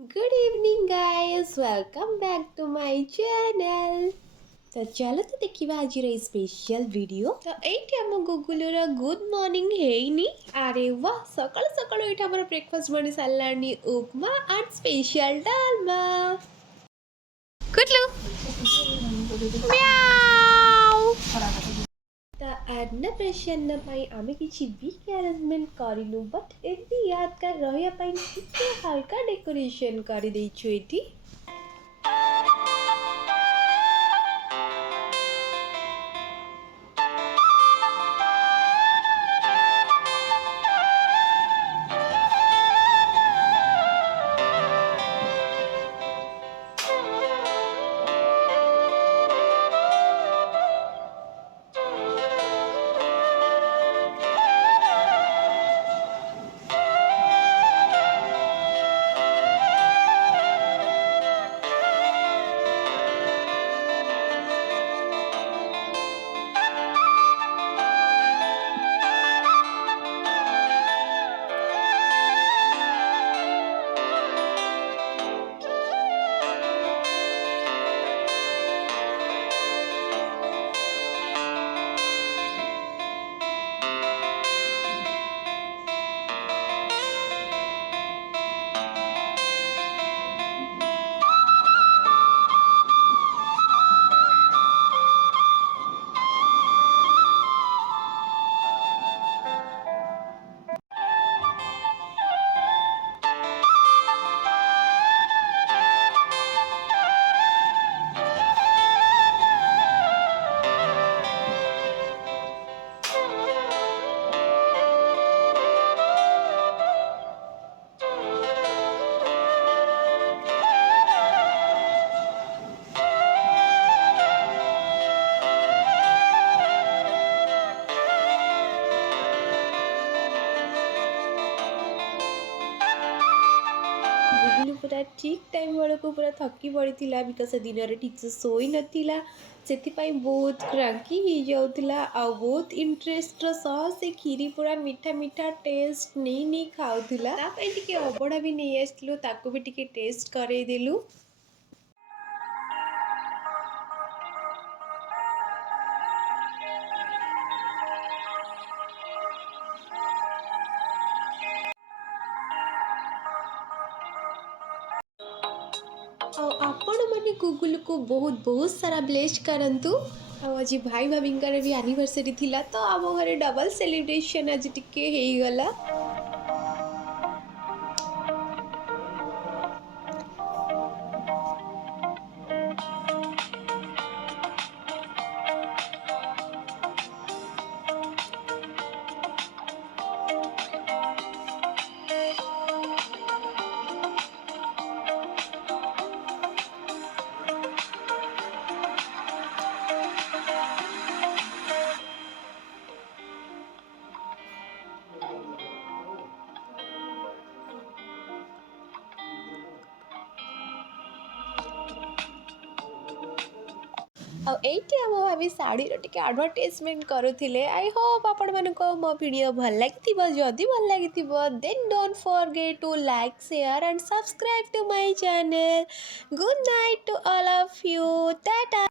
Good evening, guys. Welcome back to my channel. तो चलो तो देखिए आज स्पेशल वीडियो तो एठी हम गुगुलर गुड मॉर्निंग हेनी अरे वाह सकाळ सकाळ एठी हमर ब्रेकफास्ट बनी सारलानी उपमा एंड स्पेशल डालमा गुडलू म्याऊ ता आदना प्रसन्न पाई आमे किछि बिग अरेंजमेंट करिनु बट एती यादगार रहया पाई ଟିକେ हल्का डेकोरेशन करि दैछु एठी गुगलू पूरा ठीक टाइम बेलू पूरा थकी पड़ी बिकज से दिन में ठीक से सोई नाला से बहुत क्रांकी हो जाऊला आ बहुत इंटरेस्ट सह से खीरी पूरा मीठा मीठा टेस्ट नहीं नहीं खाऊला अबड़ा भी नहीं आसलु ताको भी टिके टेस्ट करदेलु आपण मैंने गूगल को बहुत बहुत सारा ब्लेस करंतु आज भाई भाभी भी एनिवर्सरी थिला तो आम घरे डबल सेलिब्रेशन आज टिके हे गला आईटी आम भाभी शाढ़ी टे आडभर्टाइजमेंट करुले आई होप आपण मानक मो वीडियो भल लगी जदि भल लगी then don't forget to like share and subscribe to my channel good night to all of you Tata.